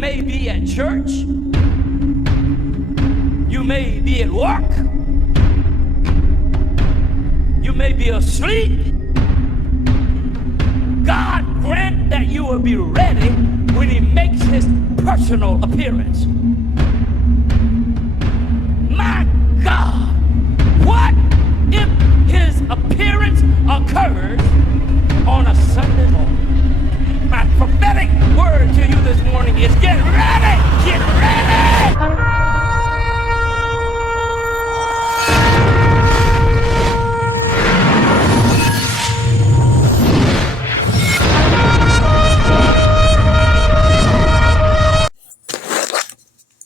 may be at church. You may be at work. You may be asleep. God grant that you will be ready when he makes his personal appearance. My God, what if his appearance occurs on a Sunday morning? My prophetic word to you this morning is get ready! Get ready!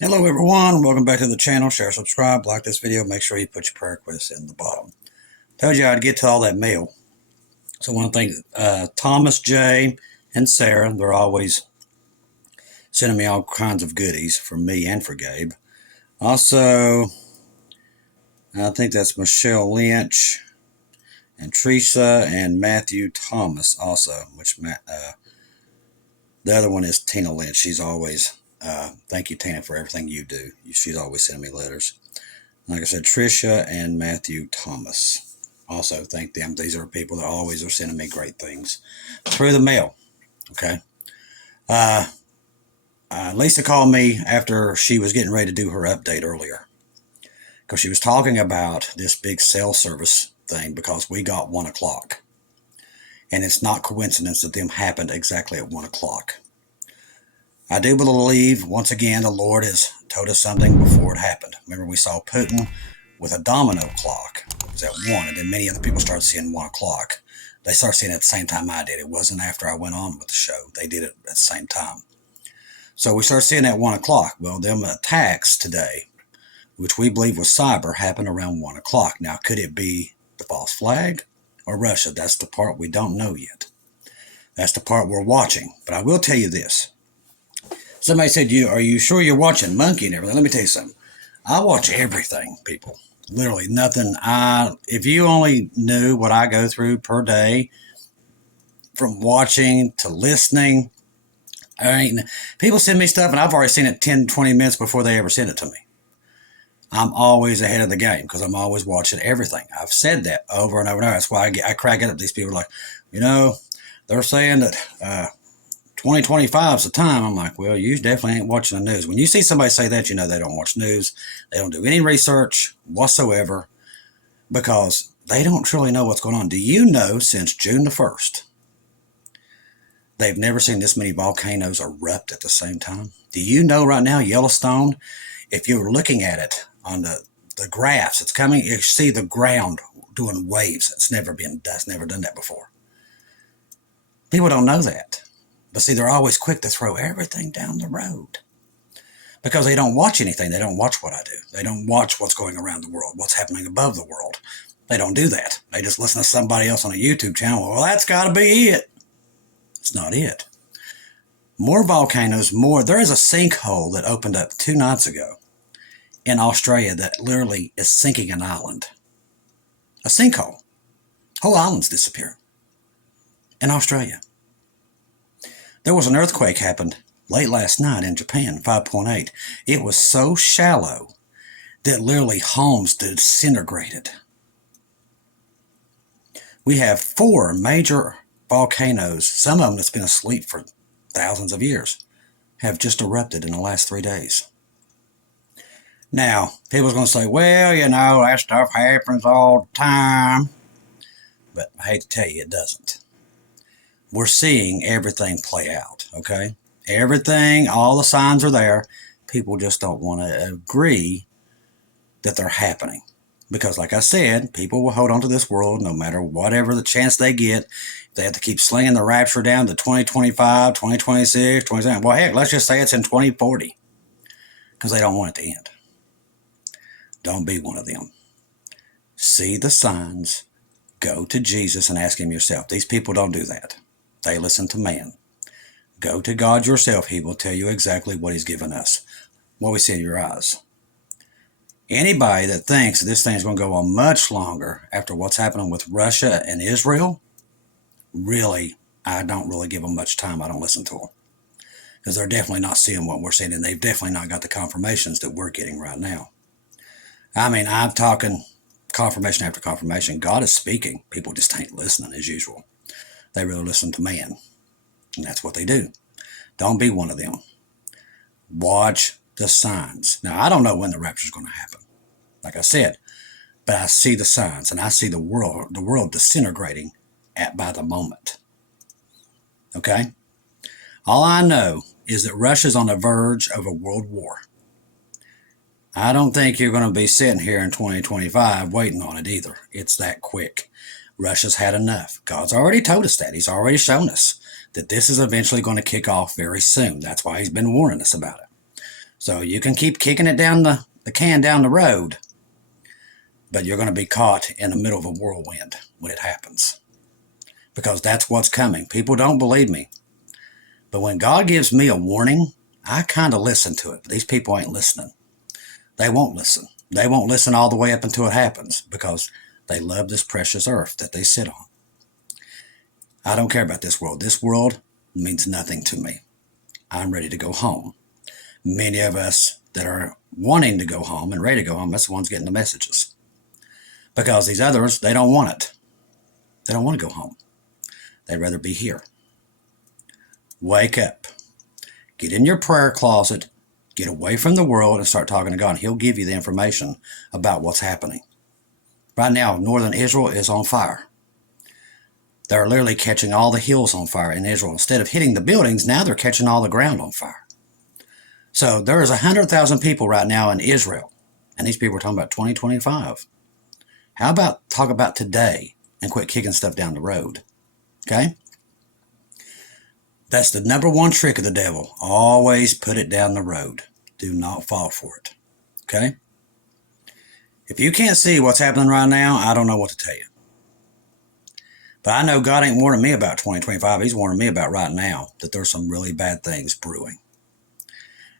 Hello everyone, welcome back to the channel. Share, subscribe, like this video, make sure you put your prayer requests in the bottom. Told you I'd get to all that mail. So I want to thank Thomas, Jay, and Sarah. They're always sending me all kinds of goodies for me and for Gabe. Also, I think that's Michelle Lynch and Teresa and Matthew Thomas also, which the other one is Tina Lynch. She's always... thank you, Tina, for everything you do. She's always sending me letters. Like I said, Tricia and Matthew Thomas. Also, thank them. These are people that always are sending me great things through the mail. Okay. Lisa called me after she was getting ready to do her update earlier, because she was talking about this big cell service thing, because we got 1 o'clock. And it's not coincidence that them happened exactly at 1 o'clock. I do believe, once again, the Lord has told us something before it happened. Remember, we saw Putin with a domino clock. It was at 1, and then many other people started seeing 1 o'clock. They started seeing it at the same time I did. It wasn't after I went on with the show. They did it at the same time. So we started seeing that 1 o'clock. Well, them attacks today, which we believe was cyber, happened around 1 o'clock. Now, could it be the false flag or Russia? That's the part we don't know yet. That's the part we're watching. But I will tell you this. Somebody said, are you sure you're watching Monkey and everything? Let me tell you something. I watch everything, people. Literally nothing. If you only knew what I go through per day, from watching to listening. I mean, people send me stuff and I've already seen it 10, 20 minutes before they ever send it to me. I'm always ahead of the game because I'm always watching everything. I've said that over and over and over. That's why I crack it up. These people are like, they're saying that 2025 is the time. I'm like, well, you definitely ain't watching the news. When you see somebody say that, you know they don't watch news. They don't do any research whatsoever, because they don't truly know what's going on. Do you know, since June the 1st, they've never seen this many volcanoes erupt at the same time? Do you know right now, Yellowstone, if you're looking at it on the graphs, it's coming, you see the ground doing waves. It's never done that before. People don't know that. But see, they're always quick to throw everything down the road because they don't watch anything. They don't watch what I do. They don't watch what's going around the world, what's happening above the world. They don't do that. They just listen to somebody else on a YouTube channel. Well, that's got to be it. It's not it. More volcanoes, There is a sinkhole that opened up 2 nights ago in Australia that literally is sinking an island. A sinkhole. Whole island's disappearing in Australia. There was an earthquake happened late last night in Japan, 5.8. It was so shallow that literally homes disintegrated. We have 4 major volcanoes, some of them that's been asleep for thousands of years, have just erupted in the last 3 days. Now, people's going to say, well, that stuff happens all the time. But I hate to tell you, it doesn't. We're seeing everything play out, okay? Everything, all the signs are there. People just don't want to agree that they're happening. Because like I said, people will hold on to this world no matter whatever the chance they get. They have to keep slinging the rapture down to 2025, 2026, 2027. Well, heck, let's just say it's in 2040. Because they don't want it to end. Don't be one of them. See the signs. Go to Jesus and ask him yourself. These people don't do that. They listen to man. Go to God yourself. He will tell you exactly what he's given us. What we see in your eyes. Anybody that thinks this thing's going to go on much longer after what's happening with Russia and Israel, really, I don't really give them much time. I don't listen to them. because they're definitely not seeing what we're seeing, and they've definitely not got the confirmations that we're getting right now. I mean, I'm talking confirmation after confirmation. God is speaking. People just ain't listening as usual. They really listen to man, and that's what they do. Don't be one of them. Watch the signs. Now, I don't know when the rapture is going to happen, like I said, but I see the signs, and I see the world disintegrating by the moment. Okay? All I know is that Russia's on the verge of a world war. I don't think you're going to be sitting here in 2025 waiting on it either. It's that quick. Russia's had enough. God's already told us that. He's already shown us that this is eventually going to kick off very soon. That's why he's been warning us about it. So you can keep kicking it down the can down the road, but you're going to be caught in the middle of a whirlwind when it happens, because that's what's coming. People don't believe me, but when God gives me a warning, I kind of listen to it. But these people ain't listening. They won't listen. They won't listen all the way up until it happens, because they love this precious earth that they sit on. I don't care about this world. This world means nothing to me. I'm ready to go home. Many of us that are wanting to go home and ready to go home, that's the ones getting the messages. Because these others, they don't want it. They don't want to go home. They'd rather be here. Wake up. Get in your prayer closet. Get away from the world and start talking to God. He'll give you the information about what's happening. Right now, northern Israel is on fire. They're literally catching all the hills on fire in Israel. Instead of hitting the buildings, now they're catching all the ground on fire. So there is 100,000 people right now in Israel. And these people are talking about 2025. How about talk about today and quit kicking stuff down the road? Okay? That's the number one trick of the devil. Always put it down the road. Do not fall for it. Okay? If you can't see what's happening right now, I don't know what to tell you. But I know God ain't warning me about 2025. He's warning me about right now that there's some really bad things brewing.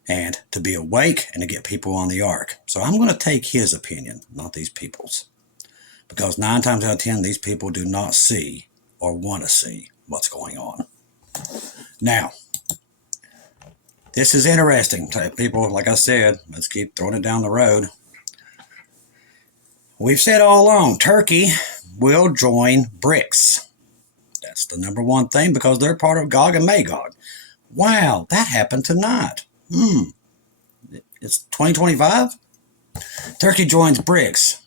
And to be awake and to get people on the ark. So I'm going to take his opinion, not these people's. Because 9 times out of 10, these people do not see or want to see what's going on. Now, this is interesting. People, like I said, let's keep throwing it down the road. We've said all along, Turkey will join Brics. That's the number one thing, because they're part of Gog and Magog. Wow, that happened tonight. It's 2025? Turkey joins Brics.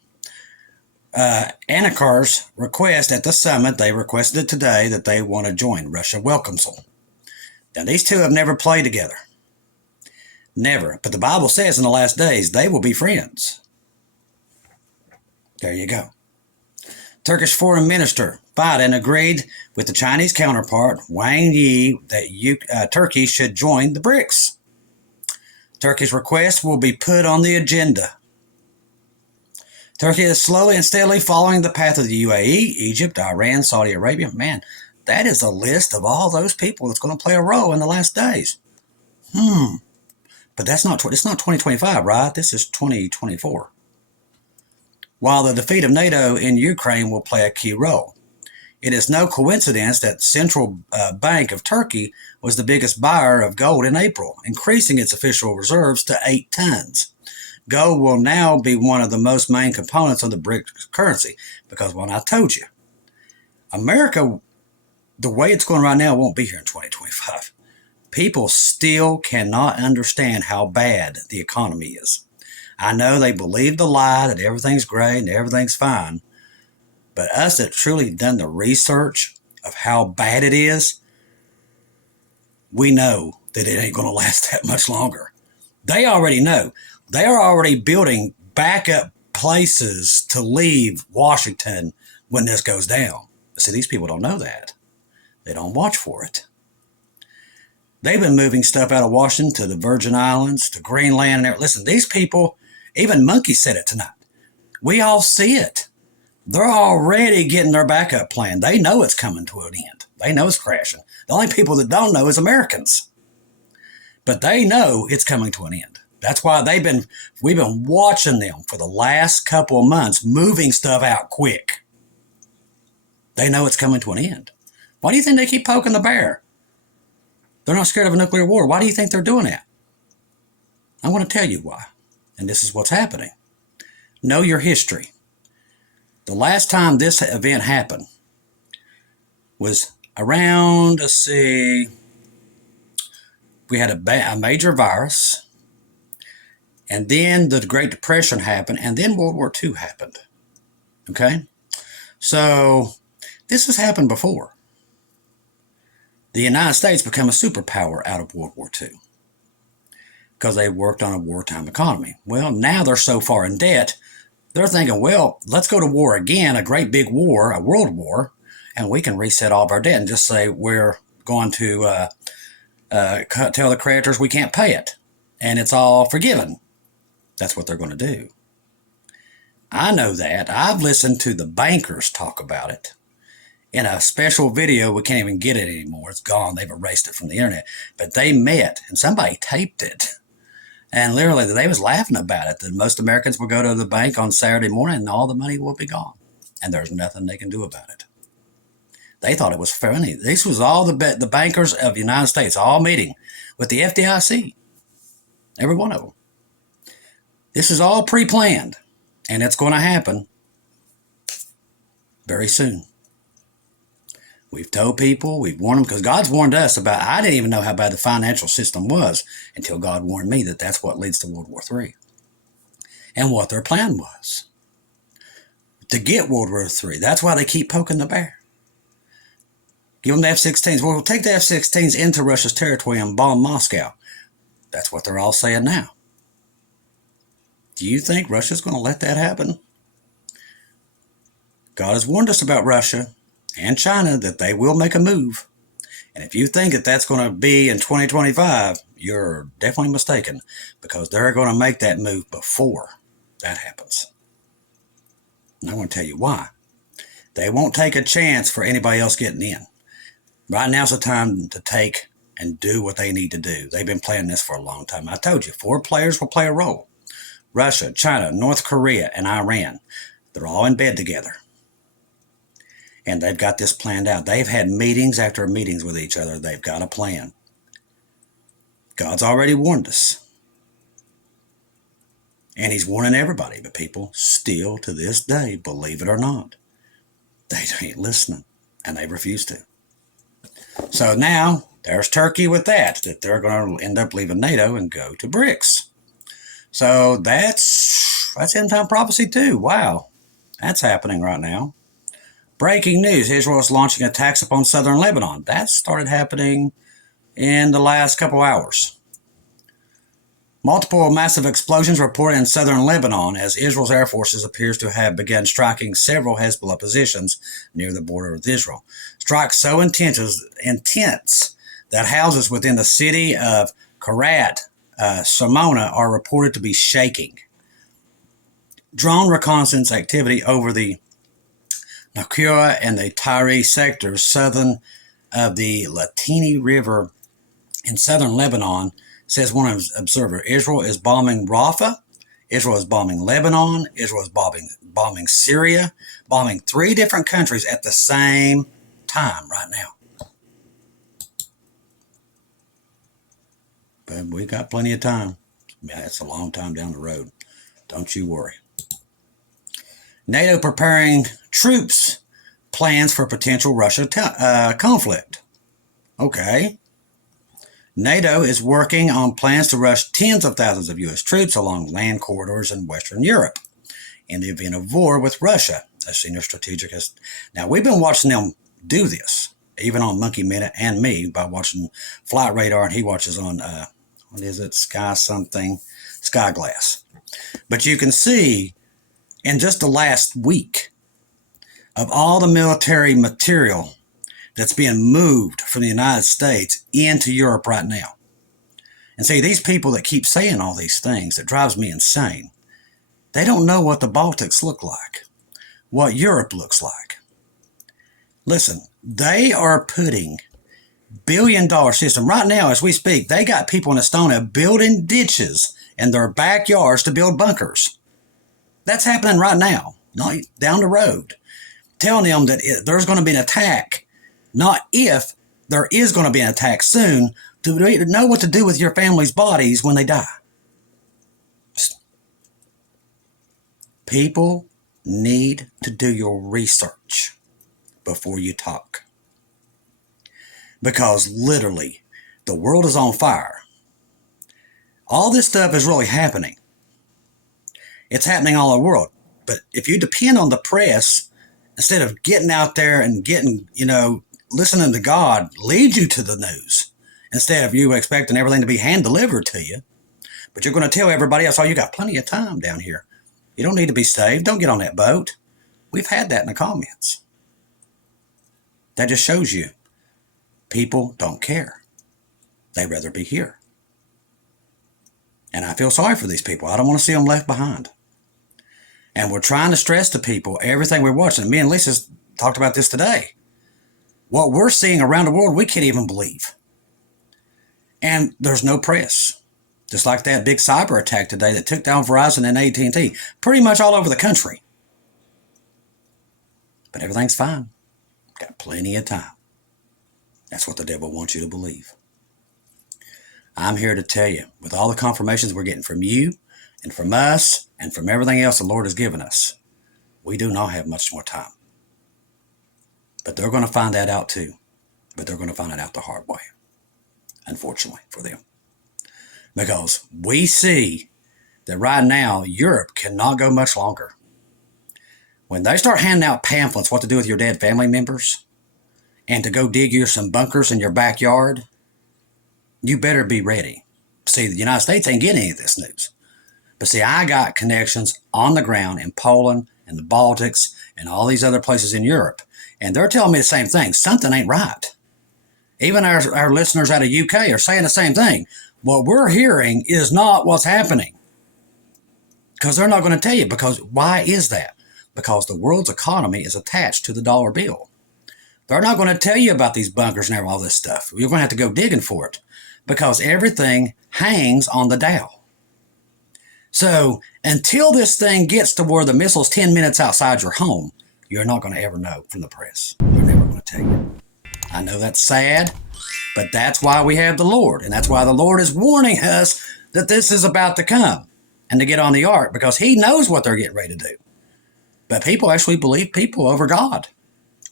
Anakar's request at the summit, they requested it today that they want to join. Russia welcomes them. Now, these two have never played together. Never. But the Bible says in the last days, they will be friends. There you go. Turkish foreign minister Biden agreed with the Chinese counterpart, Wang Yi, that Turkey should join the Brics. Turkey's request will be put on the agenda. Turkey is slowly and steadily following the path of the UAE, Egypt, Iran, Saudi Arabia. Man, that is a list of all those people that's going to play a role in the last days. But it's not 2025, right? This is 2024. While the defeat of NATO in Ukraine will play a key role. It is no coincidence that Central Bank of Turkey was the biggest buyer of gold in April, increasing its official reserves to 8 tons. Gold will now be one of the most main components of the Brics currency, because when I told you, America, the way it's going right now, won't be here in 2025. People still cannot understand how bad the economy is. I know they believe the lie that everything's great and everything's fine, but us that truly done the research of how bad it is, we know that it ain't going to last that much longer. They already know. They are already building backup places to leave Washington when this goes down. See, these people don't know that. They don't watch for it. They've been moving stuff out of Washington to the Virgin Islands, to Greenland. And listen, these people, even Monkey said it tonight. We all see it. They're already getting their backup plan. They know it's coming to an end. They know it's crashing. The only people that don't know is Americans. But they know it's coming to an end. That's why we've been watching them for the last couple of months, moving stuff out quick. They know it's coming to an end. Why do you think they keep poking the bear? They're not scared of a nuclear war. Why do you think they're doing that? I want to tell you why. And this is what's happening. Know your history. The last time this event happened was around, let's see, we had a major virus, and then the Great Depression happened, and then World War II happened. Okay? So this has happened before. The United States became a superpower out of World War II because they worked on a wartime economy. Well, now they're so far in debt, they're thinking, well, let's go to war again, a great big war, a world war, and we can reset all of our debt and just say we're going to tell the creditors we can't pay it, and it's all forgiven. That's what they're going to do. I know that. I've listened to the bankers talk about it in a special video. We can't even get it anymore. It's gone. They've erased it from the internet. But they met, and somebody taped it. And literally, they was laughing about it, that most Americans will go to the bank on Saturday morning and all the money will be gone. And there's nothing they can do about it. They thought it was funny. This was all the bankers of the United States all meeting with the FDIC. Every one of them. This is all pre-planned. And it's going to happen very soon. We've told people, we've warned them, because God's warned us about, I didn't even know how bad the financial system was until God warned me that that's what leads to World War III. And what their plan was. To get World War III. That's why they keep poking the bear. Give them the F-16s. Well, we'll take the F-16s into Russia's territory and bomb Moscow. That's what they're all saying now. Do you think Russia's going to let that happen? God has warned us about Russia and China that they will make a move. And if you think that that's going to be in 2025, you're definitely mistaken, because they're going to make that move before that happens. And I want to tell you why. They won't take a chance for anybody else getting in. Right now's the time to take and do what they need to do. They've been planning this for a long time. I told you, 4 players will play a role. Russia, China, North Korea, and Iran. They're all in bed together. And they've got this planned out. They've had meetings after meetings with each other. They've got a plan. God's already warned us. And he's warning everybody. But people still, to this day, believe it or not, they ain't listening. And they refuse to. So now, there's Turkey with that they're going to end up leaving NATO and go to Brics. So that's end time prophecy too. Wow. That's happening right now. Breaking news. Israel is launching attacks upon southern Lebanon. That started happening in the last couple hours. Multiple massive explosions reported in southern Lebanon as Israel's air forces appears to have begun striking several Hezbollah positions near the border with Israel. Strikes so intense that houses within the city of Karat Shimona are reported to be shaking. Drone reconnaissance activity over the Nakura and the Tyre sectors southern of the Latini River in southern Lebanon, says one observer. Israel is bombing Rafah. Israel is bombing Lebanon. Israel is bombing Syria, bombing 3 different countries at the same time right now. But we got plenty of time. Yeah, it's a long time down the road. Don't you worry. NATO preparing troops plans for potential Russia conflict. Okay. NATO is working on plans to rush tens of thousands of U.S. troops along land corridors in Western Europe in the event of war with Russia, a senior strategist. Now, we've been watching them do this, even on Monkey Minute and me, by watching Flight Radar, and he watches on, what is it, Skyglass. But you can see in just the last week of all the military material that's being moved from the United States into Europe right now. And see, these people that keep saying all these things, it drives me insane. They don't know what the Baltics look like, what Europe looks like. Listen, they are putting billion-dollar system. Right now, as we speak, they got people in Estonia building ditches in their backyards to build bunkers. That's happening right now, not down the road. Telling them that there's going to be an attack, not if, there is going to be an attack soon to know what to do with your family's bodies when they die. People need to do your research before you talk. Because literally, the world is on fire. All this stuff is really happening. It's happening all over the world. But if you depend on the press, instead of getting out there and getting, listening to God lead you to the news, instead of you expecting everything to be hand delivered to you, but you're going to tell everybody else, oh, you got plenty of time down here. You don't need to be saved. Don't get on that boat. We've had that in the comments. That just shows you people don't care. They'd rather be here. And I feel sorry for these people. I don't want to see them left behind. And we're trying to stress to people everything we're watching. Me and Lisa talked about this today. What we're seeing around the world, we can't even believe. And there's no press. Just like that big cyber attack today that took down Verizon and AT&T, pretty much all over the country. But everything's fine. Got plenty of time. That's what the devil wants you to believe. I'm here to tell you, with all the confirmations we're getting from you and from us and from everything else the Lord has given us, we do not have much more time. But they're going to find that out too. But they're going to find it out the hard way, unfortunately for them. Because we see that right now, Europe cannot go much longer. When they start handing out pamphlets, what to do with your dead family members, and to go dig you some bunkers in your backyard, you better be ready. See, the United States ain't getting any of this news. But see, I got connections on the ground in Poland and the Baltics and all these other places in Europe. And they're telling me the same thing. Something ain't right. Even our listeners out of UK are saying the same thing. What we're hearing is not what's happening. Because they're not going to tell you. Because why is that? Because the world's economy is attached to the dollar bill. They're not going to tell you about these bunkers and all this stuff. You're going to have to go digging for it. Because everything hangs on the Dow. So until this thing gets to where the missile's 10 minutes outside your home, you're not going to ever know from the press. They're never going to tell you. I know that's sad, but that's why we have the Lord. And that's why the Lord is warning us that this is about to come and to get on the ark, because he knows what they're getting ready to do. But people actually believe people over God.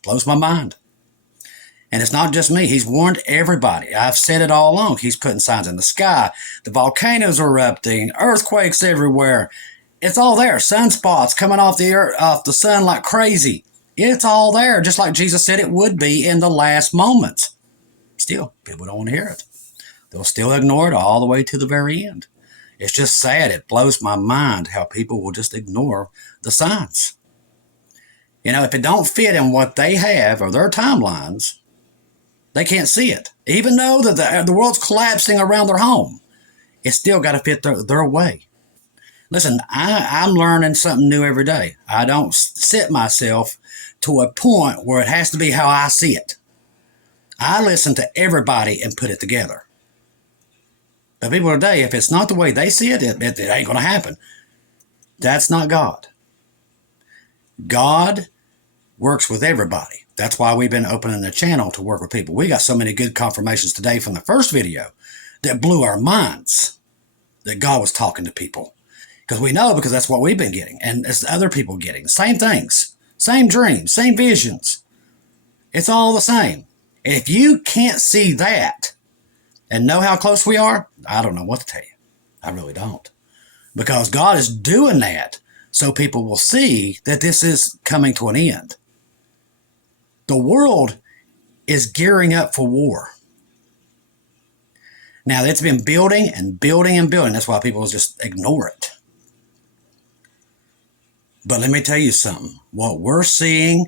Blows my mind. And it's not just me. He's warned everybody. I've said it all along. He's putting signs in the sky. The volcanoes are erupting. Earthquakes everywhere. It's all there. Sunspots coming off the earth, off the sun like crazy. It's all there, just like Jesus said it would be in the last moments. Still, people don't want to hear it. They'll still ignore it all the way to the very end. It's just sad. It blows my mind how people will just ignore the signs. If it don't fit in what they have or their timelines, they can't see it. Even though that the world's collapsing around their home, it's still got to fit their way. Listen, I'm learning something new every day. I don't set myself to a point where it has to be how I see it. I listen to everybody and put it together. But people today, if it's not the way they see it, it ain't going to happen. That's not God. God works with everybody. That's why we've been opening the channel to work with people. We got so many good confirmations today from the first video that blew our minds that God was talking to people. Because that's what we've been getting. And as other people getting. Same things. Same dreams. Same visions. It's all the same. If you can't see that and know how close we are, I don't know what to tell you. I really don't. Because God is doing that so people will see that this is coming to an end. The world is gearing up for war. Now, it's been building and building and building. That's why people just ignore it. But let me tell you something. What we're seeing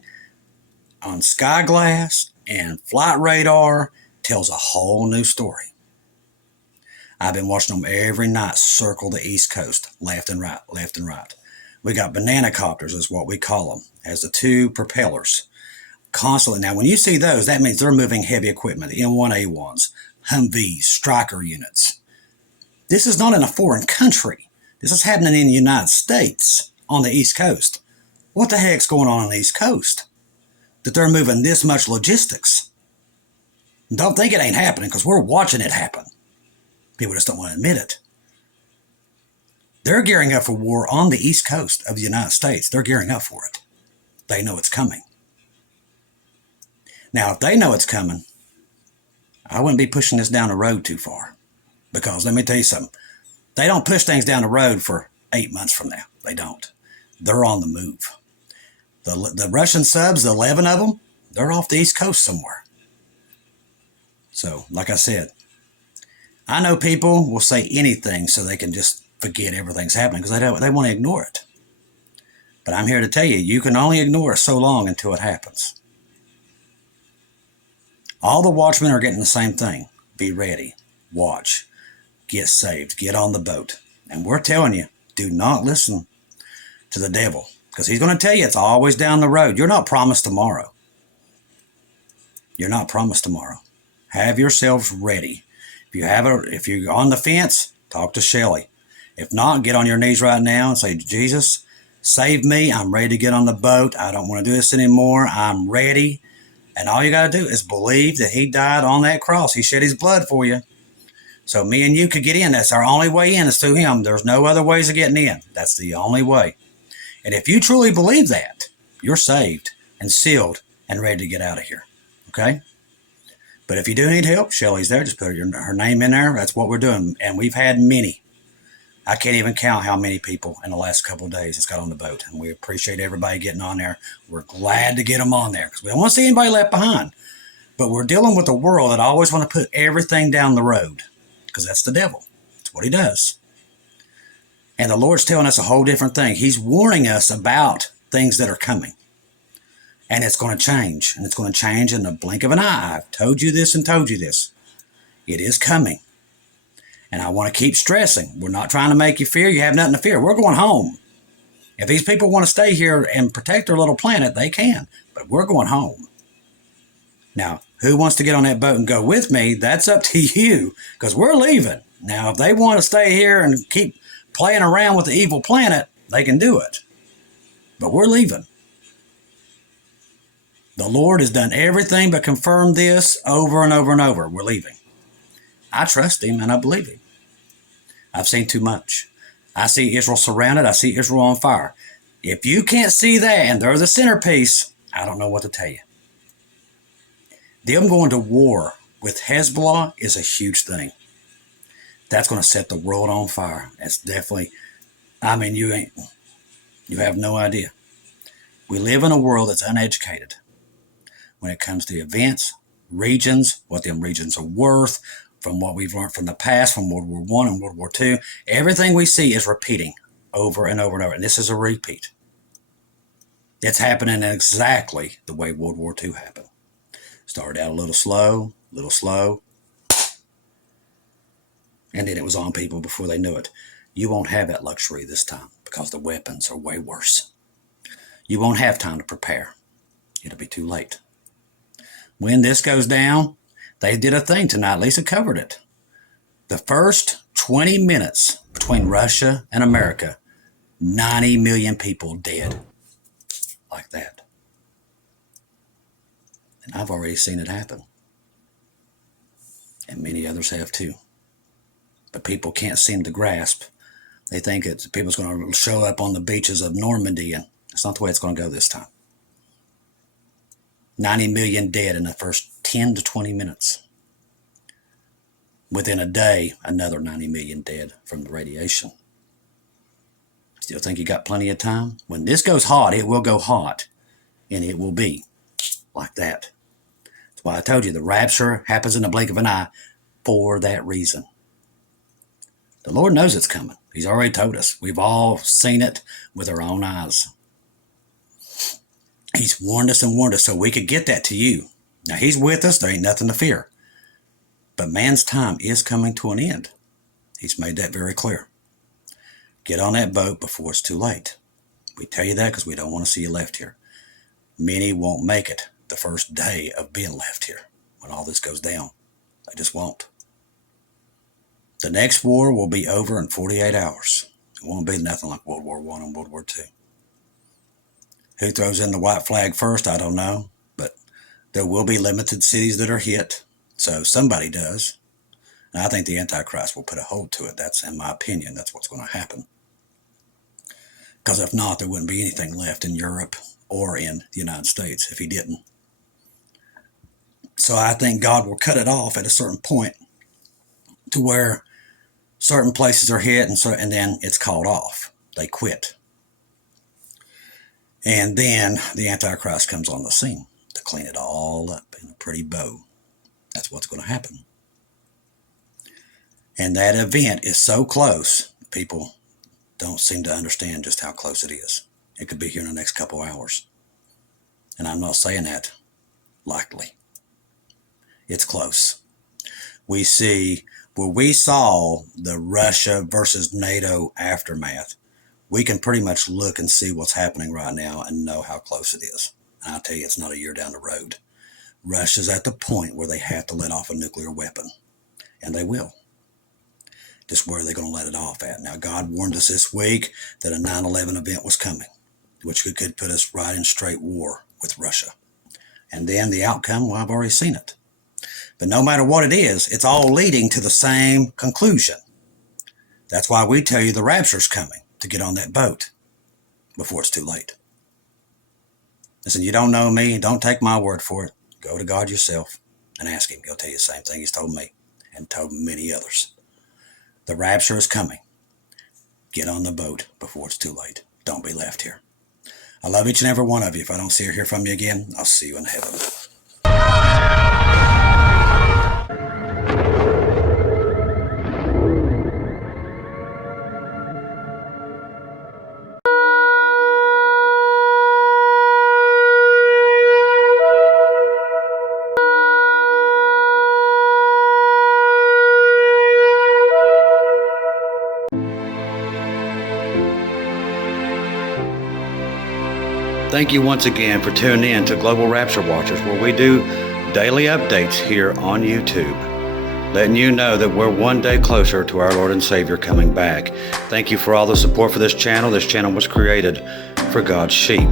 on Sky Glass and Flight Radar tells a whole new story. I've been watching them every night circle the East Coast, left and right, left and right. We got banana copters is what we call them, as the two propellers. Constantly. Now, when you see those, that means they're moving heavy equipment, the M1A1s, Humvees, Striker units. This is not in a foreign country. This is happening in the United States on the East Coast. What the heck's going on the East Coast? That they're moving this much logistics. Don't think it ain't happening, because we're watching it happen. People just don't want to admit it. They're gearing up for war on the East Coast of the United States. They're gearing up for it. They know it's coming. Now, if they know it's coming, I wouldn't be pushing this down the road too far. Because let me tell you something. They don't push things down the road for 8 months from now. They don't. They're on the move. The Russian subs, the 11 of them, they're off the East Coast somewhere. So, like I said, I know people will say anything so they can just forget everything's happening because they want to ignore it. But I'm here to tell you, you can only ignore it so long until it happens. All the watchmen are getting the same thing. Be ready. Watch. Get saved. Get on the boat. And we're telling you, do not listen to the devil. Because he's going to tell you it's always down the road. You're not promised tomorrow. You're not promised tomorrow. Have yourselves ready. If you're on the fence, talk to Shelly. If not, get on your knees right now and say, Jesus, save me. I'm ready to get on the boat. I don't want to do this anymore. I'm ready. And all you got to do is believe that he died on that cross. He shed his blood for you. So me and you could get in. That's our only way in is through him. There's no other ways of getting in. That's the only way. And if you truly believe that, you're saved and sealed and ready to get out of here. Okay? But if you do need help, Shelly's there. Just put her name in there. That's what we're doing. And we've had many. I can't even count how many people in the last couple of days has got on the boat. And we appreciate everybody getting on there. We're glad to get them on there because we don't want to see anybody left behind. But we're dealing with a world that always want to put everything down the road because that's the devil. That's what he does. And the Lord's telling us a whole different thing. He's warning us about things that are coming. And it's going to change. And it's going to change in the blink of an eye. I've told you this and told you this. It is coming. And I want to keep stressing. We're not trying to make you fear. You have nothing to fear. We're going home. If these people want to stay here and protect their little planet, they can. But we're going home. Now, who wants to get on that boat and go with me? That's up to you. Because we're leaving. Now, if they want to stay here and keep playing around with the evil planet, they can do it. But we're leaving. The Lord has done everything but confirm this over and over and over. We're leaving. I trust him and I believe him. I've seen too much. I see Israel surrounded. I see Israel on fire. If you can't see that and they're the centerpiece, I don't know what to tell you. Them going to war with Hezbollah is a huge thing. That's going to set the world on fire. That's definitely, you have no idea. We live in a world that's uneducated when it comes to events, regions, what them regions are worth, from what we've learned from the past, from World War I and World War II. Everything we see is repeating over and over and over. And this is a repeat. It's happening exactly the way World War II happened. Started out a little slow, and then it was on people before they knew it. You won't have that luxury this time because the weapons are way worse. You won't have time to prepare. It'll be too late. When this goes down, they did a thing tonight. Lisa covered it. The first 20 minutes between Russia and America, 90 million people dead. Like that. And I've already seen it happen. And many others have too. But people can't seem to grasp. They think that people's going to show up on the beaches of Normandy, and that's not the way it's going to go this time. 90 million dead in the first 10 to 20 minutes. Within a day, another 90 million dead from the radiation. Still think you got plenty of time? When this goes hot, it will go hot. And it will be like that. That's why I told you the rapture happens in the blink of an eye for that reason. The Lord knows it's coming. He's already told us. We've all seen it with our own eyes. He's warned us and warned us so we could get that to you. Now, he's with us. There ain't nothing to fear. But man's time is coming to an end. He's made that very clear. Get on that boat before it's too late. We tell you that because we don't want to see you left here. Many won't make it the first day of being left here when all this goes down. They just won't. The next war will be over in 48 hours. It won't be nothing like World War I and World War II. Who throws in the white flag first, I don't know. But there will be limited cities that are hit. So somebody does. And I think the Antichrist will put a hold to it. That's, in my opinion, that's what's going to happen. Because if not, there wouldn't be anything left in Europe or in the United States if he didn't. So I think God will cut it off at a certain point to where certain places are hit, and then it's called off. They quit. And then the Antichrist comes on the scene to clean it all up in a pretty bow. That's what's going to happen. And that event is so close, people don't seem to understand just how close it is. It could be here in the next couple hours. And I'm not saying that lightly. It's close. We see, where we saw the Russia versus NATO aftermath, we can pretty much look and see what's happening right now and know how close it is. And I'll tell you, it's not a year down the road. Russia's at the point where they have to let off a nuclear weapon. And they will. Just where are they going to let it off at? Now, God warned us this week that a 9/11 event was coming, which could put us right in straight war with Russia. And then the outcome, well, I've already seen it. But no matter what it is, it's all leading to the same conclusion. That's why we tell you the rapture's coming, to get on that boat before it's too late. Listen, you don't know me, don't take my word for it. Go to God yourself and ask him. He'll tell you the same thing he's told me and told many others. The rapture is coming. Get on the boat before it's too late. Don't be left here. I love each and every one of you. If I don't see or hear from you again, I'll see you in heaven. Thank you once again for tuning in to Global Rapture Watchers, where we do daily updates here on YouTube, letting you know that we're one day closer to our Lord and Savior coming back. Thank you for all the support for this channel. This channel was created for God's sheep,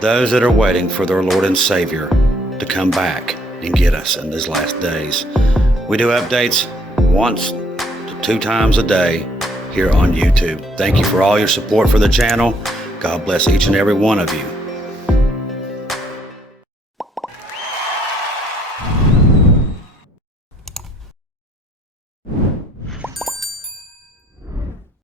those that are waiting for their Lord and Savior to come back and get us in these last days. We do updates once to 2 times a day here on YouTube. Thank you for all your support for the channel. God bless each and every one of you.